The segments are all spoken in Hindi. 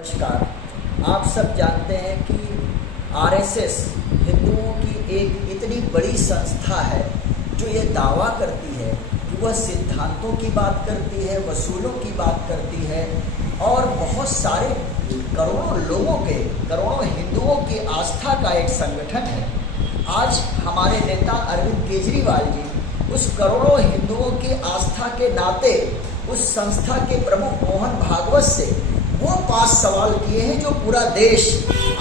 नमस्कार। आप सब जानते हैं कि आरएसएस हिंदुओं की एक इतनी बड़ी संस्था है जो ये दावा करती है कि वह सिद्धांतों की बात करती है, वसूलों की बात करती है और बहुत सारे करोड़ों हिंदुओं की आस्था का एक संगठन है। आज हमारे नेता अरविंद केजरीवाल जी उस करोड़ों हिंदुओं की आस्था के नाते उस संस्था के प्रमुख मोहन भागवत से वो 5 सवाल किए हैं जो पूरा देश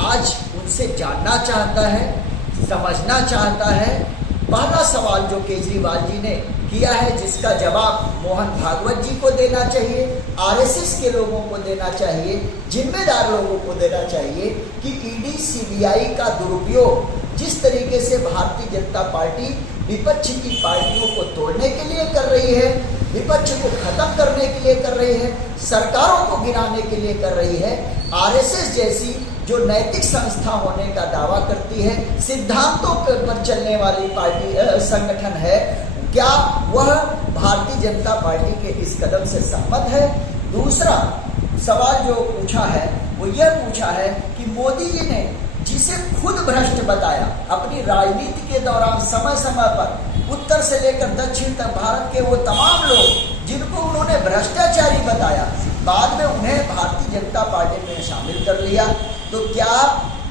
आज उनसे जानना चाहता है, समझना चाहता है। पहला सवाल जो केजरीवाल जी ने किया है, जिसका जवाब मोहन भागवत जी को देना चाहिए, आरएसएस के लोगों को देना चाहिए, जिम्मेदार लोगों को देना चाहिए कि ईडी सीबीआई का दुरुपयोग जिस तरीके से भारतीय जनता पार्टी विपक्ष की पार्टियों को तोड़ने के लिए कर रही है, विपक्ष को खत्म करने के लिए कर रही है, सरकारों को गिराने के लिए कर रही है, आरएसएस जैसी जो नैतिक संस्था होने का दावा करती है, सिद्धांतों पर चलने वाली पार्टी संगठन है, क्या वह भारतीय जनता पार्टी के इस कदम से सहमत है? दूसरा सवाल जो पूछा है वो यह पूछा है कि मोदी जी ने जिसे खुद भ्रष्ट बताया अपनी राजनीति के दौरान समय समय पर उत्तर से लेकर दक्षिण तक भारत के वो तमाम लोग जिनको उन्होंने भ्रष्टाचारी बताया, बाद में उन्हें भारतीय जनता पार्टी में शामिल कर लिया। तो क्या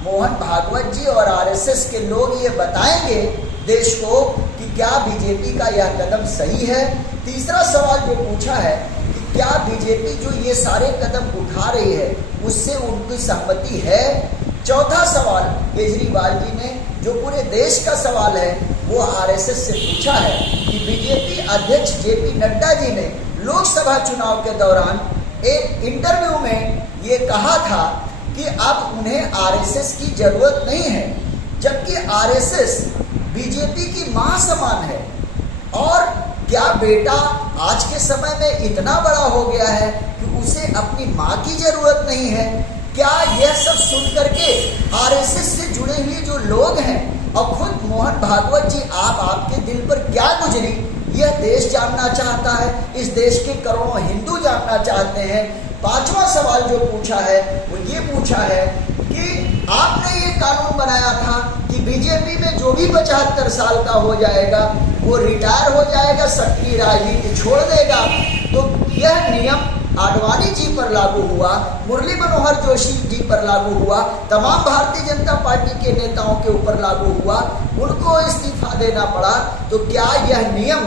मोहन भागवत जी और आरएसएस के लोग ये बताएंगे देश को कि क्या बीजेपी का यह कदम सही है? तीसरा सवाल जो पूछा है कि क्या बीजेपी जो ये सारे कदम उठा रही है उससे उनकी सहमति है? चौथा सवाल केजरीवाल जी ने जो पूरे देश का सवाल है वो आरएसएस से पूछा है कि बीजेपी अध्यक्ष जेपी नड्डा जी ने लोकसभा चुनाव के दौरान एक इंटरव्यू में ये कहा था कि अब उन्हें आरएसएस की जरूरत नहीं है, जबकि आरएसएस बीजेपी की मां समान है। और क्या बेटा आज के समय में इतना बड़ा हो गया है कि उसे अपनी मां की जरूरत नहीं है? क्या यह सब सुन करके आरएसएस से जुड़े हुए जो लोग हैं और खुद मोहन भागवत जी आपके दिल पर क्या गुजरी यह देश जानना चाहता है, इस देश के करोड़ों हिंदू जानना चाहते हैं। पांचवा सवाल जो पूछा है वो ये पूछा है कि आपने ये कानून बनाया था कि बीजेपी में जो भी 75 साल का हो जाएगा वो रिटायर हो जाएगा, सक्रिय राजनीति छोड़ देगा। तो यह नियम आडवाणी जी पर लागू हुआ, मुरली मनोहर जोशी जी पर लागू हुआ, तमाम भारतीय जनता पार्टी के नेताओं के ऊपर लागू हुआ, उनको इस्तीफा देना पड़ा। तो क्या यह नियम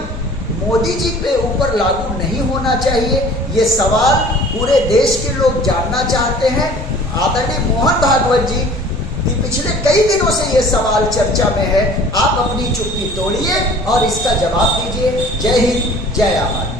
मोदी जी के ऊपर लागू नहीं होना चाहिए? ये सवाल पूरे देश के लोग जानना चाहते हैं। आदरणीय मोहन भागवत जी कि पिछले कई दिनों से ये सवाल चर्चा में है, आप अपनी चुप्पी तोड़िए और इसका जवाब दीजिए। जय हिंद, जय आबादी।